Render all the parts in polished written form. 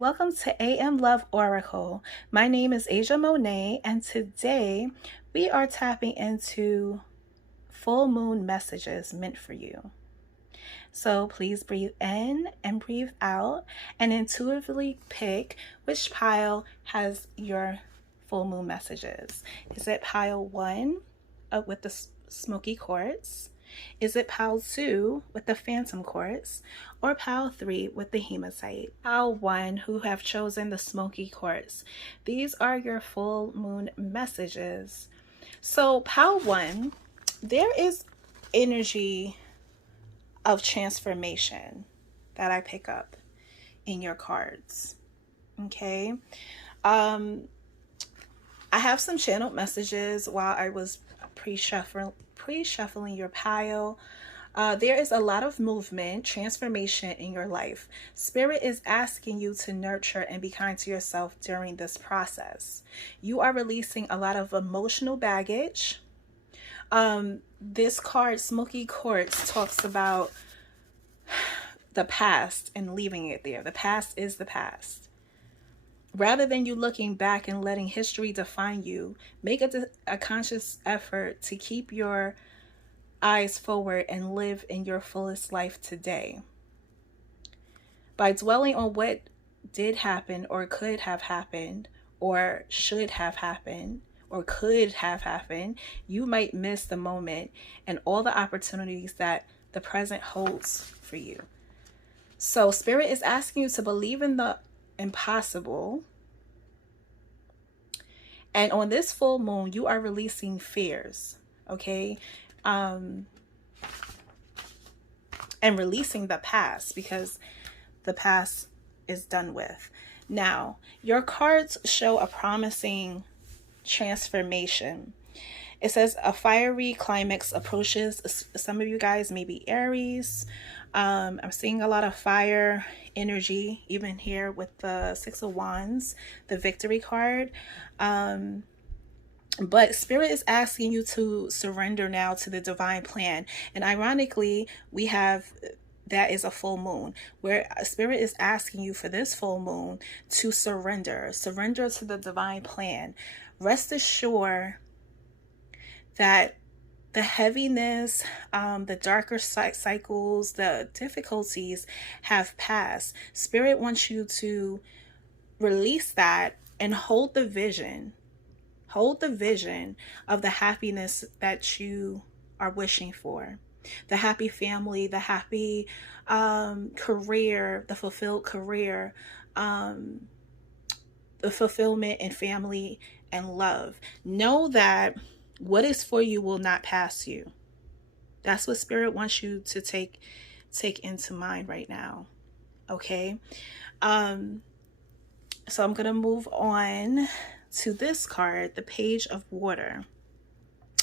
Welcome to AM Love Oracle. My name is Asia Mone't, and today we are tapping into full moon messages meant for you. So please breathe in and breathe out and intuitively pick which pile has your full moon messages. Is it pile 1 with the smoky quartz? Is it pile 2 with the phantom quartz, or pile 3 with the hematite? Pile 1 who have chosen the smoky quartz. These are your full moon messages. So pile 1, there is energy of transformation that I pick up in your cards. Okay. I have some channeled messages while I was pre-shuffling your pile. There is a lot of movement, transformation in your life. Spirit is asking you to nurture and be kind to yourself during this process. You are releasing a lot of emotional baggage. This card, Smoky Quartz, talks about the past and leaving it there. The past is the past. Rather than you looking back and letting history define you, make a conscious effort to keep your eyes forward and live in your fullest life today. By dwelling on what did happen or could have happened or should have happened or could have happened, you might miss the moment and all the opportunities that the present holds for you. So Spirit is asking you to believe in the impossible. And on this full moon, you are releasing fears, okay? And releasing the past, because the past is done with. Now, your cards show a promising transformation. It says a fiery climax approaches. Some of you guys may be Aries. I'm seeing a lot of fire energy, even here with the Six of Wands, the Victory card. But Spirit is asking you to surrender now to the divine plan. And ironically, we have that is a full moon, where Spirit is asking you for this full moon to surrender to the divine plan. Rest assured that the heaviness, the darker cycles, the difficulties have passed. Spirit wants you to release that and hold the vision. Hold the vision of the happiness that you are wishing for. The happy family, the happy career, the fulfilled career, the fulfillment in family and love. Know that what is for you will not pass you. That's what Spirit wants you to take into mind right now. Okay. So I'm going to move on to this card, the Page of Water.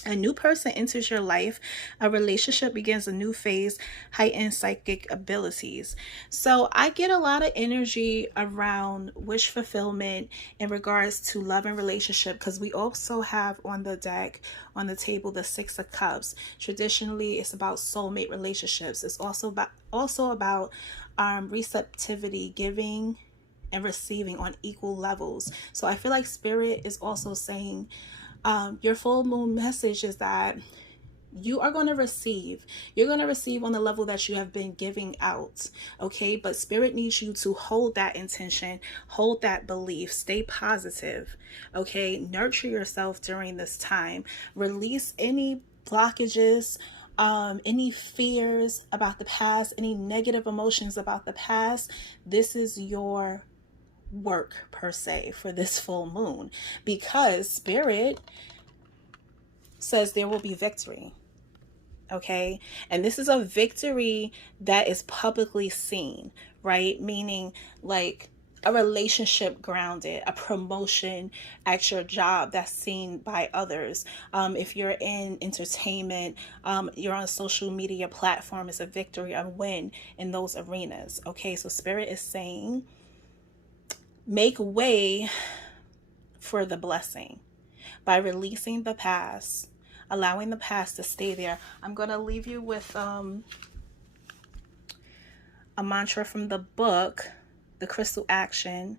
A new person enters your life. A relationship begins a new phase, heightened psychic abilities. So I get a lot of energy around wish fulfillment in regards to love and relationship, because we also have on the deck, on the table, the Six of Cups. Traditionally, it's about soulmate relationships. It's also about receptivity, giving and receiving on equal levels. So I feel like Spirit is also saying, your full moon message is that you are going to receive. You're going to receive on the level that you have been giving out. Okay. But Spirit needs you to hold that intention, hold that belief, stay positive. Okay. Nurture yourself during this time. Release any blockages, any fears about the past, any negative emotions about the past. This is your work per se for this full moon, because Spirit says there will be victory. Okay. And this is a victory that is publicly seen, right? Meaning like a relationship grounded, a promotion at your job that's seen by others. If you're in entertainment, you're on a social media platform, it's a victory, a win in those arenas. Okay. So Spirit is saying, make way for the blessing by releasing the past, allowing the past to stay there. I'm going to leave you with a mantra from the book the crystal action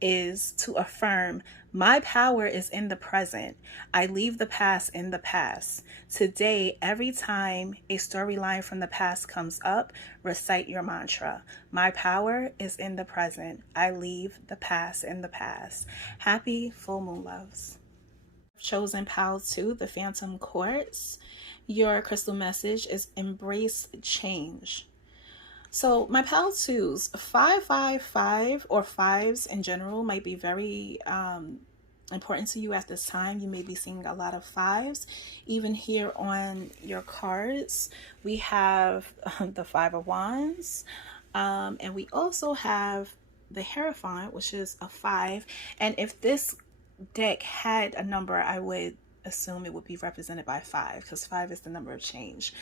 is to affirm, my power is in the present. I leave the past in the past. Today, every time a storyline from the past comes up, recite your mantra. My power is in the present. I leave the past in the past. Happy full moon loves. Chosen Pal 2, the Phantom Quartz. Your crystal message is embrace change. So my Pal 2s, 555 or fives in general might be very important to you at this time. You may be seeing a lot of fives. Even here on your cards, we have the Five of Wands, and we also have the Hierophant, which is a 5. And if this deck had a number, I would assume it would be represented by 5, because 5 is the number of change.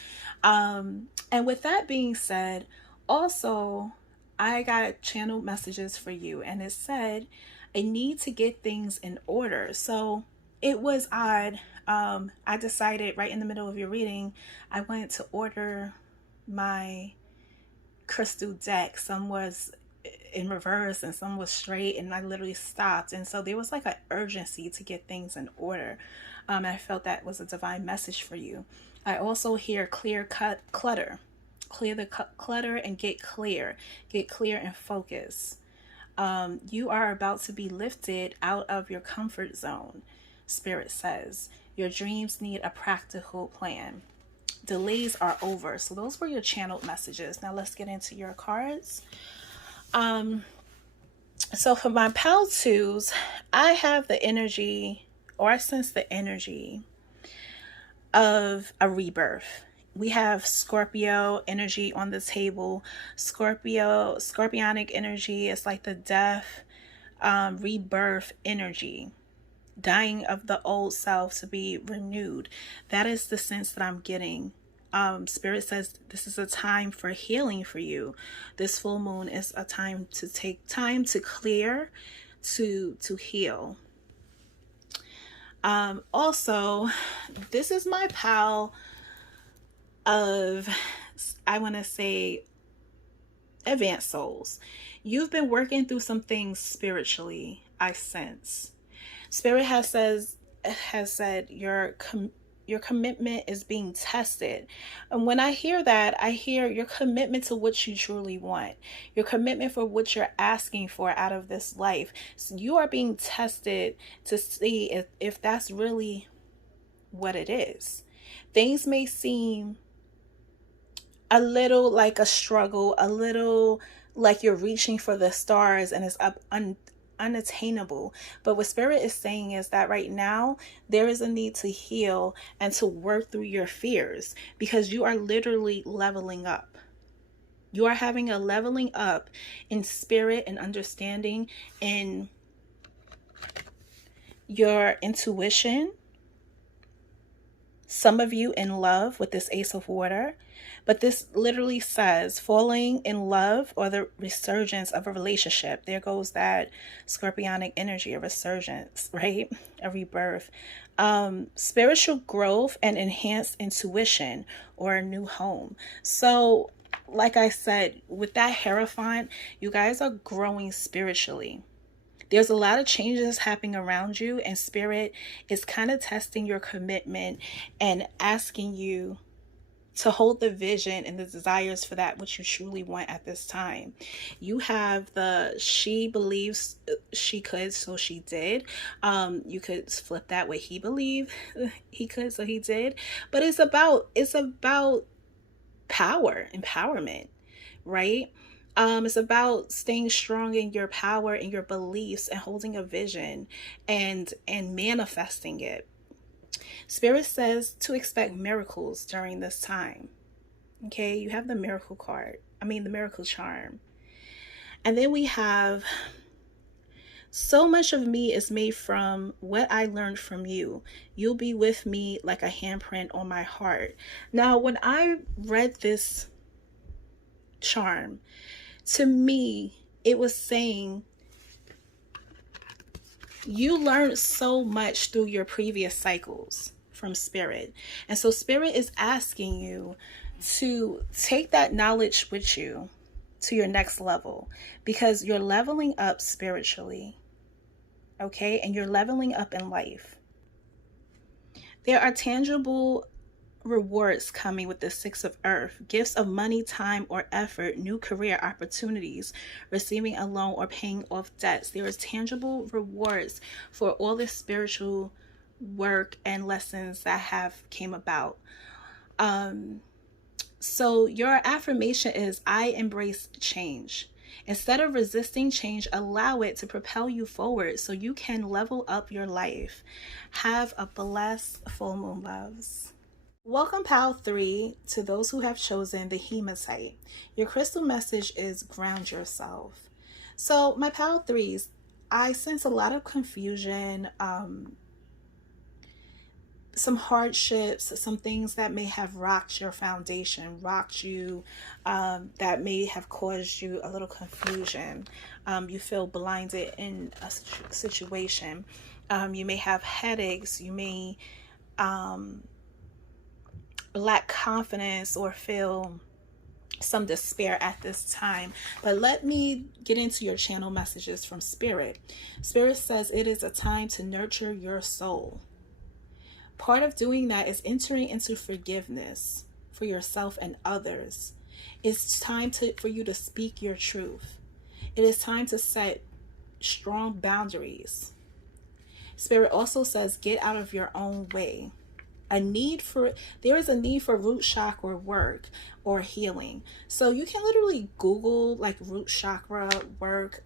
And with that being said, also, I got channeled messages for you, and it said, I need to get things in order. So it was odd. I decided right in the middle of your reading, I wanted to order my crystal deck. Some was in reverse and some was straight, and I literally stopped. And so there was like an urgency to get things in order. I felt that was a divine message for you. I also hear clear cut clutter. Clear the clutter and get clear and focus. You are about to be lifted out of your comfort zone. Spirit says your dreams need a practical plan. Delays are over. So those were your channeled messages. Now let's get into your cards. So for my Pal 2s, I have the energy, or I sense the energy of a rebirth. We have Scorpio energy on the table. Scorpionic energy is like the death, rebirth energy. Dying of the old self to be renewed. That is the sense that I'm getting. Spirit says this is a time for healing for you. This full moon is a time to take time to clear, to heal. Also, this is my pal of, I want to say, advanced souls. You've been working through some things spiritually, I sense. Spirit has said your commitment is being tested. And when I hear that, I hear your commitment to what you truly want, your commitment for what you're asking for out of this life. So you are being tested to see if that's really what it is. Things may seem a little like a struggle, a little like you're reaching for the stars and it's unattainable. But what Spirit is saying is that right now there is a need to heal and to work through your fears, because you are literally leveling up. You are having a leveling up in spirit and understanding, in your intuition. Some of you in love with this Ace of Water. But this literally says falling in love or the resurgence of a relationship. There goes that scorpionic energy, a resurgence, right? A rebirth. Spiritual growth and enhanced intuition, or a new home. So, like I said, with that Hierophant, you guys are growing spiritually. There's a lot of changes happening around you, and Spirit is kind of testing your commitment and asking you to hold the vision and the desires for that which you truly want at this time. You have the she believes she could, so she did. You could flip that way. He believed he could, so he did. But it's about power, empowerment, right? It's about staying strong in your power and your beliefs and holding a vision and manifesting it. Spirit says to expect miracles during this time. Okay, you have the miracle card. The miracle charm. And then we have, so much of me is made from what I learned from you. You'll be with me like a handprint on my heart. Now, when I read this charm, to me, it was saying, you learned so much through your previous cycles from Spirit. And so Spirit is asking you to take that knowledge with you, to your next level, because you're leveling up spiritually, okay? And you're leveling up in life. There are tangible rewards coming with the Six of Earth: gifts of money, time, or effort, new career opportunities, receiving a loan, or paying off debts. There is tangible rewards for all this spiritual work and lessons that have came about. So your affirmation is, I embrace change. Instead of resisting change, allow it to propel you forward so you can level up your life. Have a blessed full moon, loves. Welcome, Pal 3, to those who have chosen the Hematite. Your crystal message is ground yourself. So, my Pal 3s, I sense a lot of confusion, some hardships, some things that may have rocked your foundation, rocked you, that may have caused you a little confusion. You feel blinded in a situation. You may have headaches. You may lack confidence or feel some despair at this time. But let me get into your channel messages from Spirit. Spirit says it is a time to nurture your soul. Part of doing that is entering into forgiveness for yourself and others. It's time for you to speak your truth. It is time to set strong boundaries. Spirit also says get out of your own way. There is a need for root chakra work or healing. So you can literally Google like root chakra work.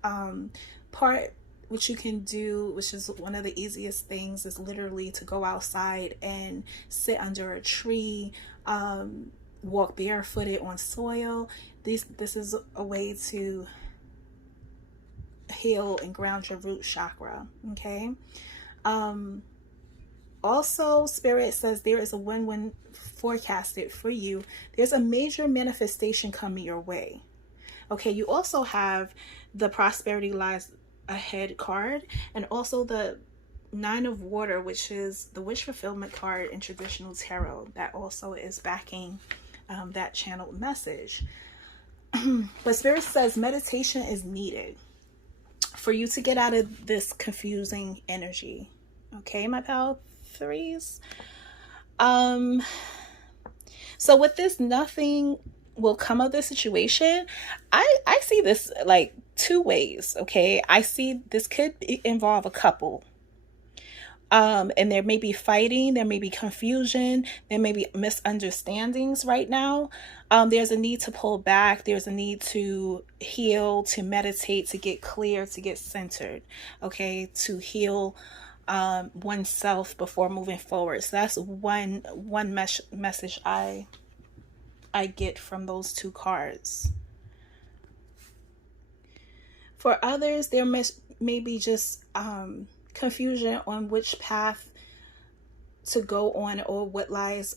What you can do, which is one of the easiest things, is literally to go outside and sit under a tree, walk barefooted on soil. This is a way to heal and ground your root chakra. Okay. Also, Spirit says there is a win-win forecasted for you. There's a major manifestation coming your way. Okay, you also have the Prosperity Lies Ahead card, and also the Nine of Water, which is the wish fulfillment card in traditional tarot. That also is backing that channeled message. But Spirit says meditation is needed for you to get out of this confusing energy. Okay, my pal 3s. So with this, nothing will come of this situation. I see this like two ways. Okay, I see this could involve a couple, and there may be fighting, there may be confusion, there may be misunderstandings right now. There's a need to pull back, there's a need to heal, to meditate, to get clear, to get centered, okay, to heal oneself before moving forward. So that's one message I get from those two cards. For others, there may be just confusion on which path to go on or what lies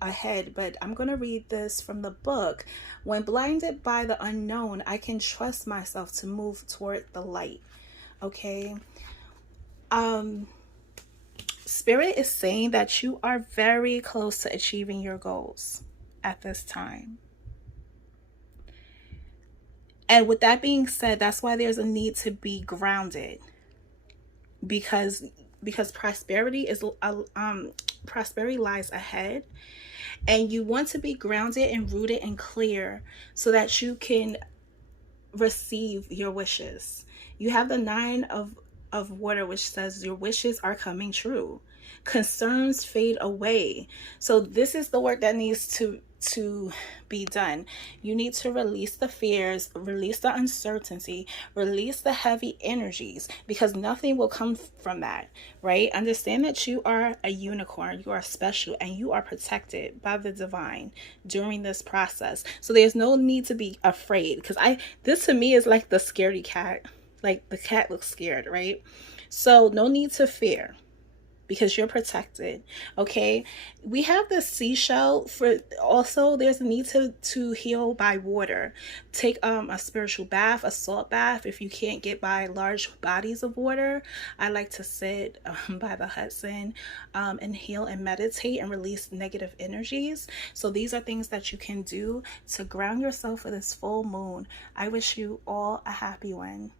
ahead. But I'm going to read this from the book. When blinded by the unknown, I can trust myself to move toward the light. Okay. Spirit is saying that you are very close to achieving your goals at this time. And with that being said, that's why there's a need to be grounded, because prosperity lies ahead, and you want to be grounded and rooted and clear so that you can receive your wishes. You have the Nine of Water, which says your wishes are coming true. Concerns fade away. So this is the work that needs to be done. You need to release the fears, release the uncertainty, release the heavy energies, because nothing will come from that, right? Understand that you are a unicorn, you are special, and you are protected by the divine during this process. So there's no need to be afraid, because this to me is like the scaredy cat. Like the cat looks scared, right? So no need to fear. because you're protected. Okay, we have the seashell for also. There's a need to heal by water. Take a spiritual bath, a salt bath. If you can't get by large bodies of water, I like to sit by the Hudson and heal and meditate and release negative energies. So these are things that you can do to ground yourself for this full moon. I wish you all a happy one.